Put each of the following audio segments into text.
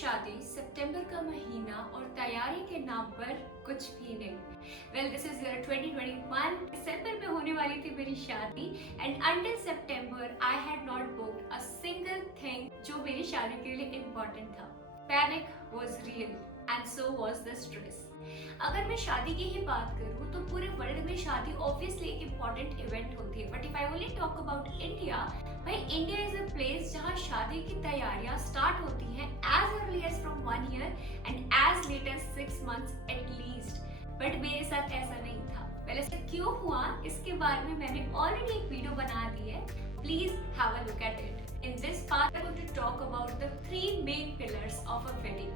शादी, सितंबर का महीना और तैयारी के नाम पर कुछ भी नहीं। Well this is year 2021। दिसंबर में होने वाली थी मेरी शादी and until September I had not booked a single thing जो मेरी शादी के लिए इम्पोर्टेंट था। Panic was real and so was the stress. अगर मैं शादी की ही बात करूं तो पूरे वर्ल्ड में शादी ऑब्वियसली एक इम्पोर्टेंट इवेंट होती है, but if I only talk about India, भाई इंडिया इज अ प्लेस जहां शादी की तैयारियां स्टार्ट होती हैं as early as from 1 year and as late as 6 months at least. बट मेरे साथ ऐसा नहीं था। पहले से क्यों हुआ इसके बारे में मैंने ऑलरेडी एक वीडियो बना दी है, please have a look at it. In this part I want to talk about the 3 main pillars of a wedding: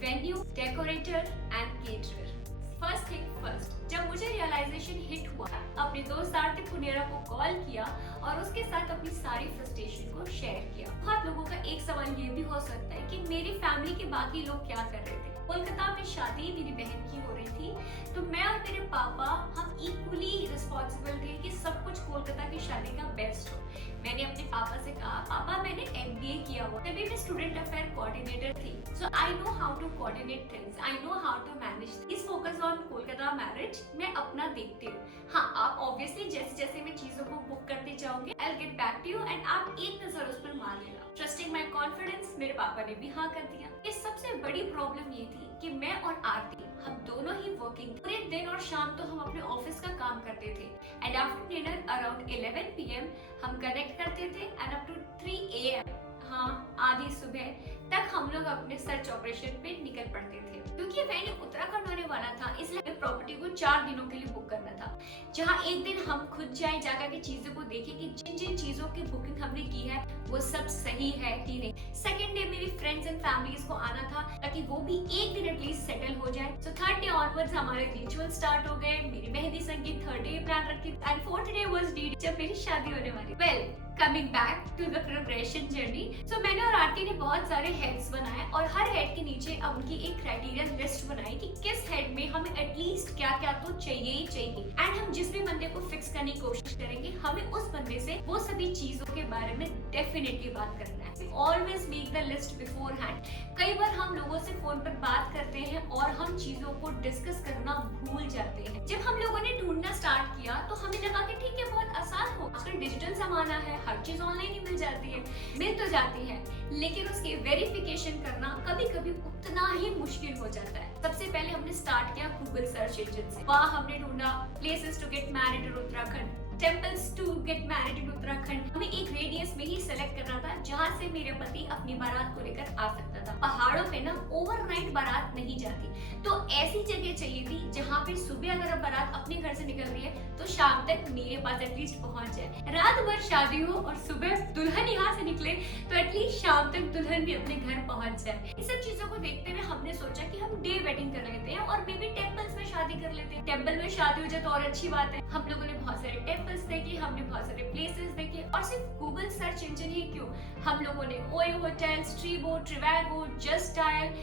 venue, decorator and caterer. First thing first, जब मुझे रियलाइजेशन हिट हुआ, अपने दोस्त आरती पुनेरा को कॉल किया और उसके साथ अपनी सारी फ्रस्ट्रेशन को शेयर किया। बहुत लोगों का एक सवाल ये भी हो सकता है कि मेरी फैमिली के बाकी लोग क्या कर रहे थे। कोलकाता में शादी मेरी बहन की हो रही थी, तो मैं और मेरे पापा हम इक्वली रिस्पॉन्सिबल थे कि सब कुछ कोलकाता की शादी का बेस्ट हो। मैंने अपने पापा से कहा, पापा मैंने MBA किया हुआ, तभी मैं स्टूडेंट अफेयर कोऑर्डिनेटर थी, so I know how to coordinate things, I know how to manage. इस फोकस ऑन कोलकाता मैरिज मैं अपना देखती हूँ। हाँ, आप ऑब्वियसली जैसे जैसे मैं चीजों को बुक करते जाओगे I will get back to you and आप एक नजर उस पर मार लेना। ट्रस्टिंग माय कॉन्फिडेंस, मेरे पापा ने भी हाँ कर दिया। इस सबसे बड़ी प्रॉब्लम ये थी कि मैं और आरती हम दोनों ही वर्किंग, पूरे दिन और शाम तो हम अपने ऑफिस का काम करते थे and after dinner around 11 PM हम कनेक्ट करते थे एंड अप टू 3 AM, हाँ आधी सुबह तक हम लोग अपने सर्च ऑपरेशन पे निकल पड़ते थे। क्योंकि वेन्यू उत्तराखंड होने वाला था, इसलिए प्रॉपर्टी को 4 दिनों के लिए बुक करना था, जहाँ एक दिन हम खुद जाए, जाकर के चीजों को देखें कि जिन जिन चीजों की बुकिंग हमने की है वो सब सही है कि नहीं। सेकेंड डे मेरी फ्रेंड्स एंड फैमिलीज को आना था ताकि वो भी एक दिन एटलीस्ट सेटल हो जाए। सो थर्ड डे ऑनवर्ड्स हमारे रिचुअल स्टार्ट हो गए। मेरी mehndi sangeet third day plan रखी and fourth day was the जब मेरी शादी होने वाली। Well coming back to the preparation journey, so मैंने और आरती ने बहुत सारे हेड्स बनाए और हर हेड के नीचे अब उनकी एक क्राइटेरियन लिस्ट बनाई कि किस हेड में हमें एटलीस्ट क्या क्या तो चाहिए ही चाहिए एंड हम जिस भी बंदे को फिक्स करने की कोशिश करेंगे हमें उस बंदे से वो सभी चीजों के बारे में डेफिनेटली बात करना है। Always make the list before hand. कई बार हम लोगों से फोन पर बात करते हैं और हम चीजों को डिस्कस करना भूल जाते हैं। जब हम लोगों ने ढूंढना स्टार्ट किया तो हमें लगा कि ठीक है बहुत आसान हो, आजकल डिजिटल जमाना है, हर चीज ऑनलाइन ही मिल जाती है, मिल तो जाती है, लेकिन उसकी वेरिफिकेशन करना कभी कभी उतना ही मुश्किल हो जाता है। सबसे पहले हमने स्टार्ट किया गूगल सर्च इंजन से। वहाँ हमने ढूंढा places to get married in Uttarakhand, temples to get married in Uttarakhand. हमें एक रेडियस में ही सेलेक्ट करना था जहाँ से मेरे पति अपनी बारात को लेकर आ सकता था। पहाड़ों पे ना ओवरनाइट बारात नहीं जाती, तो ऐसी जगह चाहिए थी जहाँ पे सुबह अगर बारात अपने घर से निकल रही है तो शाम तक मेरे पास एटलीस्ट पहुँच जाए। रात भर शादी हो और सुबह दुल्हन यहाँ से निकले तो एटलीस्ट शाम तक दुल्हन भी अपने घर पहुँच जाए। इस सब चीजों को देखते हुए हमने सोचा कि हम डे वेडिंग कर लेते हैं और मे बी टेम्पल्स में शादी कर लेते हैं। टेम्पल में शादी हो जाए तो और अच्छी बात है। हम लोगों ने बहुत सारे टेम्पल्स देखे, हमने बहुत सारे प्लेसेस देखे और सिर्फ गूगल सर्च इंजन ही क्यों, हम लोगों ने ओयो होटल, स्ट्रीबो, Trivago, just dial,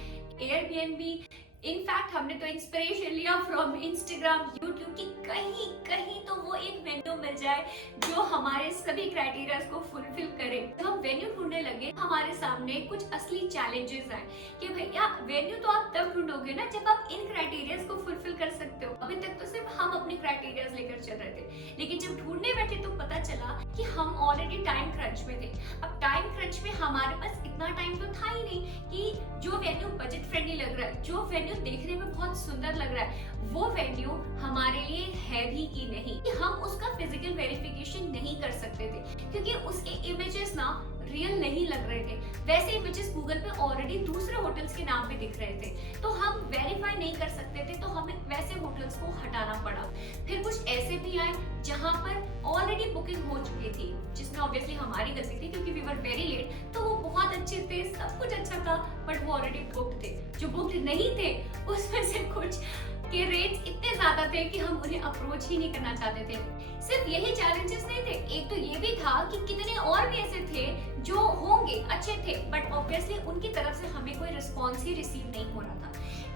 Airbnb, in fact हमने तो इंस्पिरेशन लिया फ्रॉम इंस्टाग्राम, यूट्यूब की कहीं कहीं तो वो एक वेन्यू मिल जाए जो हमारे सभी क्राइटेरिया को फुलफिल करे। जब हम वेन्यू ढूंढने लगे हमारे सामने कुछ असली चैलेंजेस आए कि भैया वेन्यू तो आप तब ढूंढोगे ना जब आप इन क्राइटेरिया को फुलफिल कर सकते हो। अभी तक तो सिर्फ हम अपने क्राइटेरिया लेकर चल रहे थे, लेकिन जब ढूंढने बैठे तो पता चला कि हम ऑलरेडी टाइम क्रंच में थे। अब टाइम क्रंच में हमारे पास इतना टाइम तो था ही नहीं कि जो वेन्यू बजट फ्रेंडली लग रहा है, जो वेन्यू देखने में बहुत सुंदर लग रहा है, वो वेन्यू हमारे लिए है भी कि नहीं, कि हम उसका फिजिकल वेरिफिकेशन नहीं कर सकते थे क्योंकि उसके इमेजेस ना रियल नहीं लग रहे थे। वैसे इमेजेस गूगल पे ऑलरेडी दूसरे होटल्स के नाम पे दिख रहे थे, तो हम वेरीफाई नहीं कर सकते थे, तो हमें वैसे होटल्स को हटाना पड़ा। फिर कुछ ऐसे भी आए जहाँ पर ऑलरेडी बुकिंग हो चुकी थी, जिसमें ऑब्वियसली हमारी गलती थी क्योंकि वी वर वेरी लेट। तो वो बहुत अच्छे थे, सब कुछ अच्छा था, बट वो ऑलरेडी बुक्ड थे। जो बुक्ड नहीं थे उसमें से कुछ के रेट्स इतने ज्यादा थे कि हम उन्हें अप्रोच ही नहीं करना चाहते थे। सिर्फ यही चैलेंजेस नहीं थे, एक तो ये भी था कि कितने और भी ऐसे थे जो होंगे अच्छे थे, बट ऑब्वियसली उनकी तरफ से हमें कोई रिस्पॉन्स ही रिसीव नहीं हो रहा था।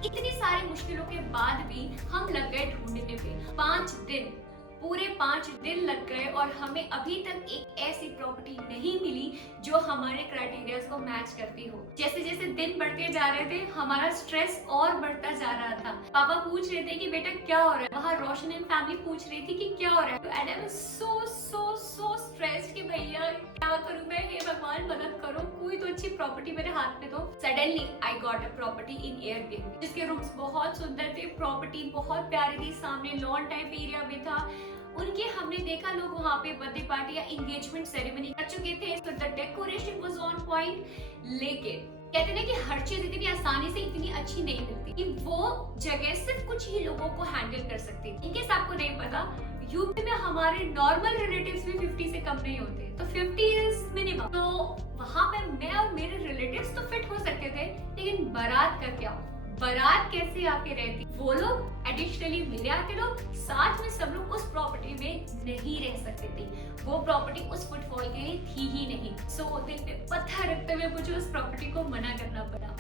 इतनी सारी मुश्किलों के बाद भी हम लग गए ढूंढने पे। 5 दिन पूरे 5 दिन लग गए और हमें अभी तक एक ऐसी प्रॉपर्टी नहीं मिली जो हमारे क्राइटेरियाज को मैच करती हो। जैसे जैसे दिन बढ़ते जा रहे थे हमारा स्ट्रेस और बढ़ता जा रहा था। पापा पूछ रहे थे कि बेटा क्या हो रहा है, वहाँ रोशन एंड फैमिली पूछ रही थी कि क्या हो रहा है, and I was so stressed कि भैया क्या करूं मैं, हे भगवान मदद करो, कोई तो अच्छी प्रॉपर्टी मेरे हाथ में दो। Suddenly I got a property in Airbnb जिसके रूम्स बहुत सुंदर थे, प्रॉपर्टी बहुत प्यारी थी, सामने लॉन टाइप एरिया भी था। उनके हमने देखा लोग वहाँ पे बर्थडे पार्टी या एंगेजमेंट सेरेमनी कर चुके थे, so the decoration was on point। लेकिन कहते हैं कि हर चीज इतनी आसानी से इतनी अच्छी नहीं मिलती, कि वो जगह सिर्फ कुछ ही लोगों को हैंडल कर सकती है। इनकेस आपको नहीं पता, यूपी में हमारे नॉर्मल रिलेटिव्स भी 50 से कम नहीं होते, तो 50 इज मिनिमम। तो वहाँ पे मैं और मेरे रिलेटिव्स तो फिट हो सकते थे, लेकिन बारात का क्या, बारात कैसे आके रहती, वो लोग एडिशनली मेरे आके लोग साथ में सब लोग उस प्रॉपर्टी में नहीं रह सकते थे। वो प्रॉपर्टी उस फुटफॉल के लिए थी ही नहीं। सो दिल पे पत्थर रखते हुए मुझे उस प्रॉपर्टी को मना करना पड़ा।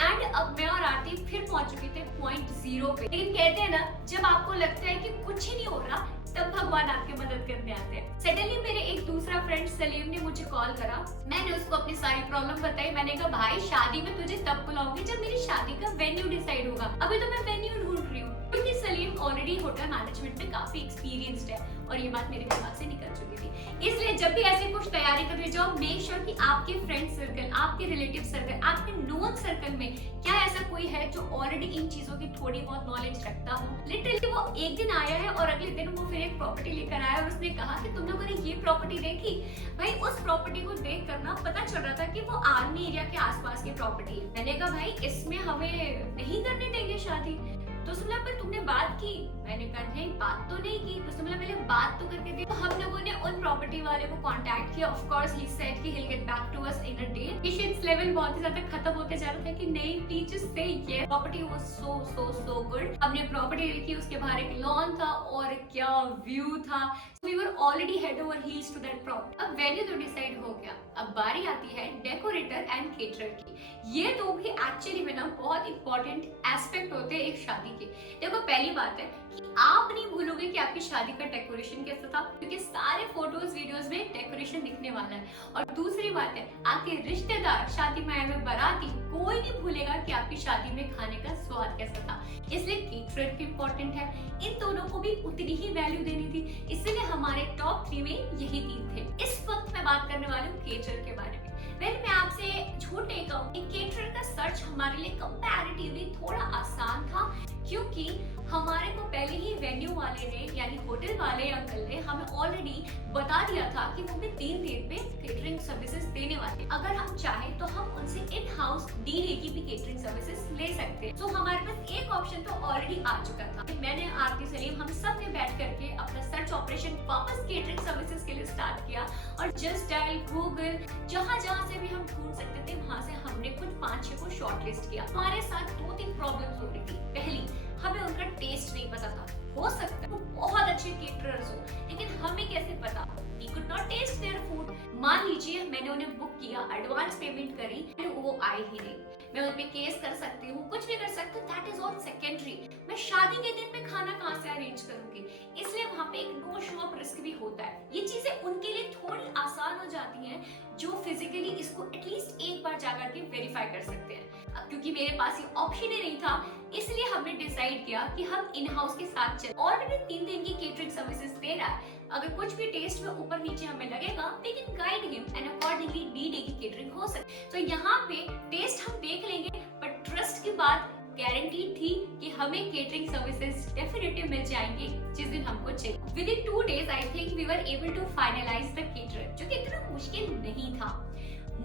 एंड अब मैं और आरती फिर पहुंच चुके थे पॉइंट 0 पे। लेकिन कहते हैं ना, जब आपको लगता है कि कुछ ही नहीं हो रहा, तब भगवान आपकी मदद करने आते हैं। सडनली मेरे एक दूसरा फ्रेंड सलीम ने मुझे कॉल करा। मैंने उसको अपनी सारी प्रॉब्लम बताई। मैंने कहा भाई शादी में तुझे तब बुलाऊंगी जब मेरी शादी का वेन्यू डिसाइड होगा, अभी तो मैं वेन्यू ढूंढ रही हूँ। क्योंकि सलीम ऑलरेडी होटल मैनेजमेंट में काफी एक्सपीरियंस्ड है और ये बात मेरे दिमाग से निकल चुकी थी। इसलिए जब भी ऐसी कुछ तैयारी करने जाओ, मेक श्योर कि आपके फ्रेंड सर्कल, आपके रिलेटिव सर्कल, आपके नोन सर्कल में क्या ऐसा कोई है जो ऑलरेडी इन चीजों की थोड़ी बहुत नॉलेज रखता हो। लिटरली वो एक दिन आया है और अगले दिन वो फिर एक प्रॉपर्टी लेकर आया और उसने कहा कि तुम लोगों ने ये प्रॉपर्टी देखी। भाई उस प्रॉपर्टी को देख कर ना पता चल रहा था कि वो आर्मी एरिया के आसपास की प्रॉपर्टी है। मैंने कहा भाई इसमें हमें नहीं करने देंगे शादी। तो उसने बोला पर तुमने बात की? मैंने कहा नहीं बात तो नहीं की। तो उसने बोला पहले बात तो करके दे। तो हम लोगों ने उन प्रॉपर्टी वाले को कांटेक्ट किया। ऑफ कोर्स ही सेड कि he'll get back to us in a day। Patience level बहुत ही ज्यादा खत्म होते जा रहा था कि नहीं प्लीज जस्ट से ये प्रॉपर्टी वाज सो गुड। हमने प्रॉपर्टी देखी, उसके बाहर एक लॉन था और क्या व्यू था। We were already head over heels to that property. अब वेन्यू तो डिसाइड हो गया, अब बारी आती है डेकोरेटर एंड केटरर की। ये दो भी एक्चुअली में ना बहुत इंपॉर्टेंट एस्पेक्ट होते हैं एक शादी के। देखो पहली बात है कि आप नहीं भूलोगे कि आपकी शादी का डेकोरेशन कैसा था, क्योंकि सारे फोटोज वीडियोस में डेकोरेशन दिखने वाला है। और दूसरी बात है आपके रिश्तेदार, शादी में आए हुए बाराती, कोई नहीं भूलेगा कि आपकी शादी में खाने का स्वाद कैसा था। इसलिए केटरर भी इंपॉर्टेंट है, इन दोनों को भी उतनी ही वैल्यू देनी थी। इसलिए हमारे टॉप 3 में यही 3 थे। इस वक्त मैं बात करने वाली हूँ केटरर के बारे में। मैं आपसे झूठ नहीं कहूँगी, केटरर का सर्च हमारे लिए कंपैरेटिवली थोड़ा आसान था, क्योंकि हमारे को पहले ही वेन्यू वाले ने यानी होटल वाले अंकल ने हमें ऑलरेडी बता दिया था कि वो भी 3 दिन में केटरिंग सर्विसेज देने वाले। अगर हम चाहें तो हम उनसे इन हाउस D-Day की भी केटरिंग सर्विसेज ले सकते हैं। तो हमारे पास एक ऑप्शन तो ऑलरेडी आ चुका था। मैंने आरती सलीम हम सब ने बैठ करके अपना सर्च ऑपरेशन वापस केटरिंग सर्विसेज के लिए स्टार्ट किया और जस्ट डायल गूगल, जहाँ से भी हम ढूंढ सकते थे वहां से हमने कुछ 5-6 को शॉर्टलिस्ट किया। हमारे साथ 2-3 प्रॉब्लम्स हो रही थी। पहली, हमें उनका टेस्ट नहीं पता था। हो सकता है वो बहुत अच्छे केटरर्स हो, लेकिन हमें कैसे पता? We could not taste their food। मान लीजिए मैंने उन्हें बुक किया, एडवांस पेमेंट करी, वो आए ही नहीं। मैं उन पे केस कर सकती हूँ, कुछ भी कर सकती हूँ, दैट इज ऑल सेकेंडरी। मैं शादी के दिन में खाना कहाँ से अरेंज करूंगी? इसलिए वहाँ पे एक नो शो अप रिस्क भी होता है। ये चीजें उनके लिए थोड़ी आसान हो जाती हैं जो फिजिकली इसको एटलीस्ट एक बार जाकर के वेरीफाई कर सकते हैं। अब क्योंकि मेरे पास ये ऑप्शन ही नहीं था, इसलिए हमने डिसाइड किया कि हम इन हाउस के साथ चल। ऑलरेडी 3 दिन की केटरिंग सर्विसेज दे रहा है, अगर कुछ भी टेस्ट में ऊपर नीचे हमें लगेगा, we can guide him and accordingly D-Day की केटरिंग हो सकती। तो यहाँ पे टेस्ट हम देख लेंगे, बट ट्रस्ट की बात गारंटीड थी कि हमें केटरिंग सर्विसेज डेफिनेटली मिल जाएंगे जिस दिन हमको चाहिए। Within 2 days I think we were able to finalise the caterer, जो कि इतना मुश्किल नहीं था।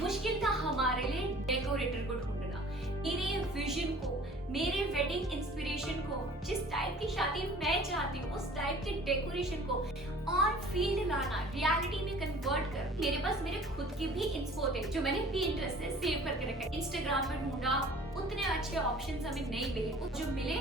मुश्किल था हमारे लिए डेकोरेटर को ढूंढना, मेरे विजन को, मेरे वेडिंग इंस्पिरेशन को, जिस टाइप की शादी मैं चाहती हूँ उस टाइप के डेकोरेशन को ऑन फील्ड लाना, रियलिटी में कन्वर्ट कर। मेरे पास मेरे खुद के भी इंस्पो थे जो मैंने Pinterest से सेव करके रखे। इंस्टाग्राम पर ढूंढा, उतने अच्छे ऑप्शंस हमें नहीं मिले। जो मिले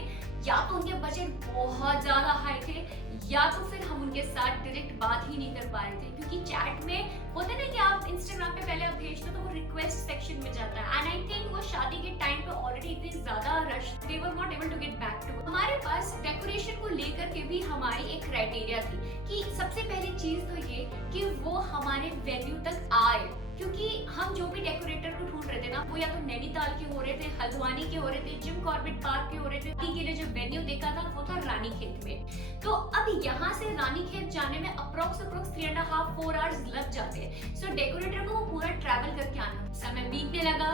या तो उनके बजट बहुत ज्यादा हाई थे, या तो फिर हम उनके साथ डायरेक्ट बात ही नहीं कर पा रहे थे, क्योंकि चैट में होता है ना कि आप इंस्टाग्राम पे पहले आप भेजते हो तो वो रिक्वेस्ट सेक्शन में जाता है। एंड आई थिंक वो शादी के टाइम पे ऑलरेडी इतने ज्यादा rush, they were not able to get back to. हमारे पास डेकोरेशन को लेकर के भी हमारी एक क्राइटेरिया थी कि सबसे पहली चीज तो ये कि वो हमारे वेन्यू तक आए, क्योंकि हम जो भी डेकोरेटर को ढूंढ रहे थे ना, वो या तो नैनीताल के हो रहे थे, हल्द्वानी के हो रहे थे, जिम कॉर्बेट पार्क के हो रहे थे। अभी के लिए जो वेन्यू देखा था वो था रानीखेत में। तो अब यहाँ से रानीखेत जाने में अप्रोक्स 3.5-4 आवर्स लग जाते हैं। सो डेकोरेटर को वो पूरा ट्रैवल करके आना, समय बीतने लगा,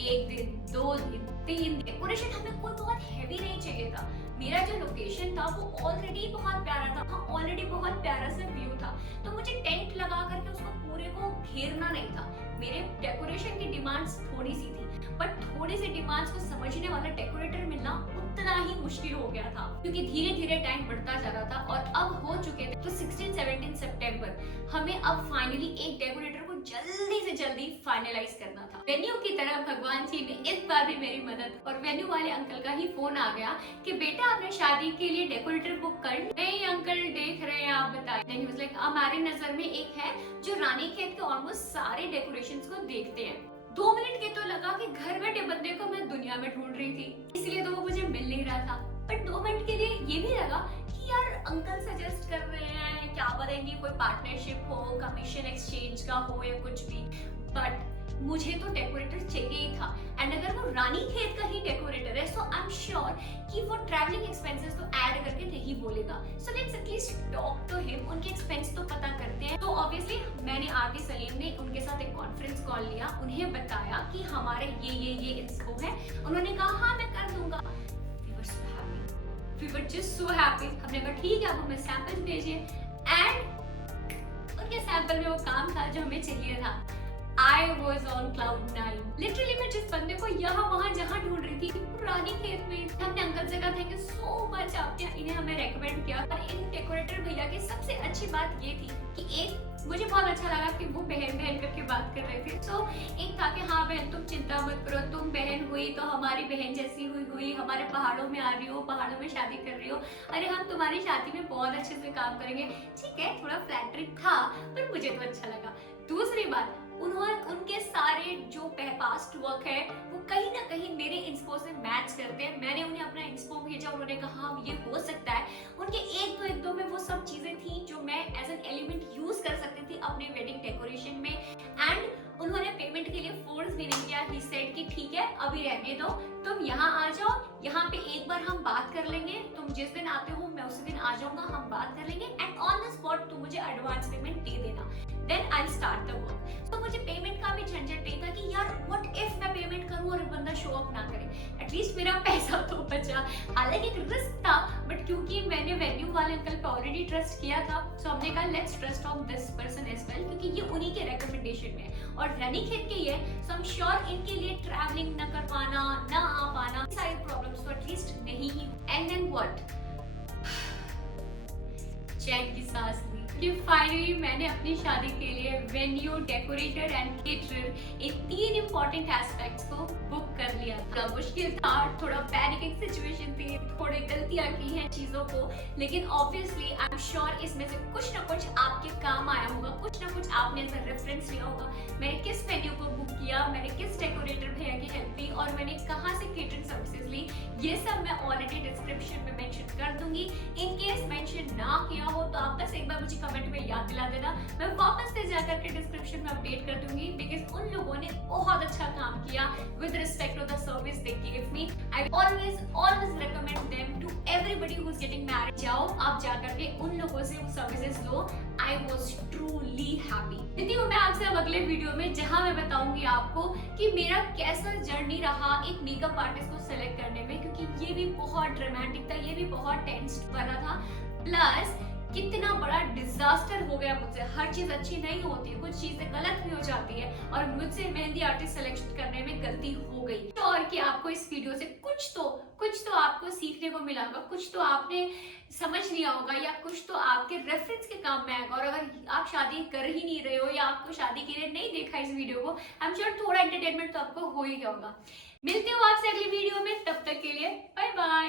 1 दिन 2 दिन 3 दिन। डेकोरेशन हमें कोई बहुत हैवी नहीं चाहिए था। मेरा जो लोकेशन था वो ऑलरेडी बहुत प्यारा था, ऑलरेडी बहुत प्यारा सा व्यू था, तो मुझे टेंट लगा करके उसको पूरे को घेरना नहीं था। मेरे डेकोरेशन की डिमांड्स थोड़ी सी थी, बट थोड़ी सी डिमांड्स को समझने वाला डेकोरेटर मिलना उतना ही मुश्किल हो गया था, क्योंकि धीरे धीरे टाइम बढ़ता जा रहा था और अब हो चुके थे तो 16-17 सितंबर। हमें अब फाइनली एक डेकोरेटर को जल्दी से जल्दी फाइनलाइज करना था। वेन्यू की तरह भगवान जी ने इस बार भी मेरी मदद, और वेन्यू वाले अंकल का ही फोन आ गया कि बेटा आपने शादी के लिए डेकोरेटर बुक कर? नहीं अंकल, देख रहे हैं, आप बताइए। देन ही वाज लाइक हमारी नजर में एक है जो रानीखेत के ऑलमोस्ट सारे डेकोरेशंस को देखते हैं। 2 मिनट के तो लगा कि घर बैठे बंदे को मैं दुनिया में ढूंढ रही थी, इसलिए तो वो मुझे मिल नहीं रहा था। बट 2 मिनट के लिए ये भी लगा कि यार अंकल सजेस्ट कर रहे हैं, क्या बताएंगे, कोई पार्टनरशिप हो, कमीशन एक्सचेंज का हो या कुछ भी। बट मुझे तो डेकोरेटर चाहिए ही था, एंड अगर वो रानीखेत का ही डेकोरेटर है सो आई एम श्योर कि वो ट्रैवलिंग एक्सपेंसेस तो ऐड करके नहीं बोलेगा। So let's at least talk to him, उनके एक्सपेंस तो पता करते हैं। तो ऑब्वियसली मैंने आरती सलीम ने उनके साथ एक कॉन्फ्रेंस कॉल लिया, उन्हें बताया कि हमारे ये इंस्को है। उन्होंने कहा हाँ मैं कर दूंगा। We were just so happy। हमने कहा ठीक है, आप हमें सैंपल भेजिए, एंड उनके सैंपल में वो काम था जो हमें चाहिए था। I was on cloud 9। Literally मैं जिस बंदे को यहाँ वहाँ जहाँ ढूंढ रही थी, रानीखेत में, हमने अंकल से कहा थैंक यू सो मच, आपने इन्हें हमें रेकमेंड किया। और इन डेकोरेटर भैया की सबसे अच्छी बात ये थी कि एक मुझे बहुत अच्छा लगा कि वो बहन करके बात कर रहे थे। सो एक था कि हाँ बहन तुम चिंता मत करो, तुम बहन हुई तो हमारी बहन जैसी हुई, हमारे पहाड़ों में आ रही हो, पहाड़ों में शादी कर रही हो, अरे हम तुम्हारी शादी में बहुत अच्छे से काम करेंगे। ठीक है, थोड़ा फ्लैटरिंग था पर मुझे तो अच्छा लगा। दूसरी बात, उन्होंने उनके सारे जो पास्ट वर्क है वो कहीं ना कहीं मेरे इंस्पो से मैच करते हैं। मैंने उन्हें अपना इंस्पो भेजा, उन्होंने कहा हाँ ये हो सकता है। उनके एक दो में वो सब चीजें थी जो मैं एज एन एलिमेंट यूज कर सकती थी अपने वेडिंग डेकोरेशन में। एंड उन्होंने पेमेंट के लिए फोर्स भी नहीं किया। ही सेड कि ठीक है अभी रहने दो, तुम यहाँ आ जाओ, यहाँ पे एक बार हम बात कर लेंगे, तुम जिस दिन आते हो मैं उसी दिन आ जाऊंगा, हम बात कर लेंगे, एंड ऑन द स्पॉट तुम मुझे एडवांस पेमेंट दे देना, then I start the work. तो मुझे पेमेंट का भी झंझट नहीं था कि यार व्हाट इफ मैं पेमेंट करूं और बंदा शो अप ना करे, एटलीस्ट मेरा पैसा तो बचा। हालांकि एक रिस्क था, बट क्योंकि मैंने वेन्यू वाले अंकल पे ऑलरेडी ट्रस्ट किया था, सो हमने कहा let's trust on this person as well, क्योंकि ये उन्हीं के रिकमेंडेशन में है और रानीखेत के ही है। सो आई एम श्योर इनके लिए ट्रैवलिंग न कर पाना, ना आ पाना, सारी प्रॉब्लम्स तो एटलीस्ट नहीं ही। एंड देन व्हाट, चैन की सांस ली कि फाइनली मैंने अपनी शादी के लिए venue, decorator and caterer, in 3 important aspects को बुक कर लिया था। मुश्किल था, थोड़ा पैनिकिंग सिचुएशन थी, थोड़ी गलतियां की हैं चीजों को, लेकिन ऑब्वियसली आई एम श्योर इसमें से कुछ ना कुछ आपके काम आया होगा, कुछ ना कुछ आपने ऐसा रेफरेंस लिया होगा। मैंने किस वेन्यू को बुक किया, मैंने किस डेकोरेटर भैया की हेल्प ली और मैंने कहाँ से केटरिंग सर्विसेज ली, ये सब मैं ऑलरेडी डिस्क्रिप्शन में मेंशन कर दूंगी। इन केस मेंशन ना किया हो तो आप बस एक बार मुझे कमेंट में याद दिला देना, मैं वापस से जाकर के डिस्क्रिप्शन में अपडेट कर दूंगी, बिकॉज उन लोगों ने बहुत अच्छा काम किया with respect to the service they give me. I always recommend them to everybody who is getting married. जाओ आप जाकर के उन लोगों से सर्विसेज लो। I was truly happy. मिलती हूँ मैं आपसे अब अगले वीडियो में, जहां मैं बताऊंगी आपको कि मेरा कैसा जर्नी रहा एक मेकअप आर्टिस्ट को सेलेक्ट करने में, क्योंकि ये भी बहुत ड्रामेटिक था, ये भी बहुत टेंस भरा था, प्लस कितना बड़ा डिजास्टर हो गया मुझसे। हर चीज अच्छी नहीं होती है, कुछ चीजें गलत भी हो जाती है और मुझसे मेहंदी आर्टिस्ट सिलेक्ट करने में गलती हो गई। और कि आपको इस वीडियो से कुछ तो आपको सीखने को मिला होगा, कुछ तो आपने समझ लिया होगा, या कुछ तो आपके रेफरेंस के काम में आएगा। और अगर आप शादी कर ही नहीं रहे हो या आपको शादी के लिए नहीं देखा इस वीडियो को, आई एम श्योर थोड़ा एंटरटेनमेंट तो आपको हो ही गया होगा। मिलती हूँ आपसे अगली वीडियो में, तब तक के लिए बाय बाय।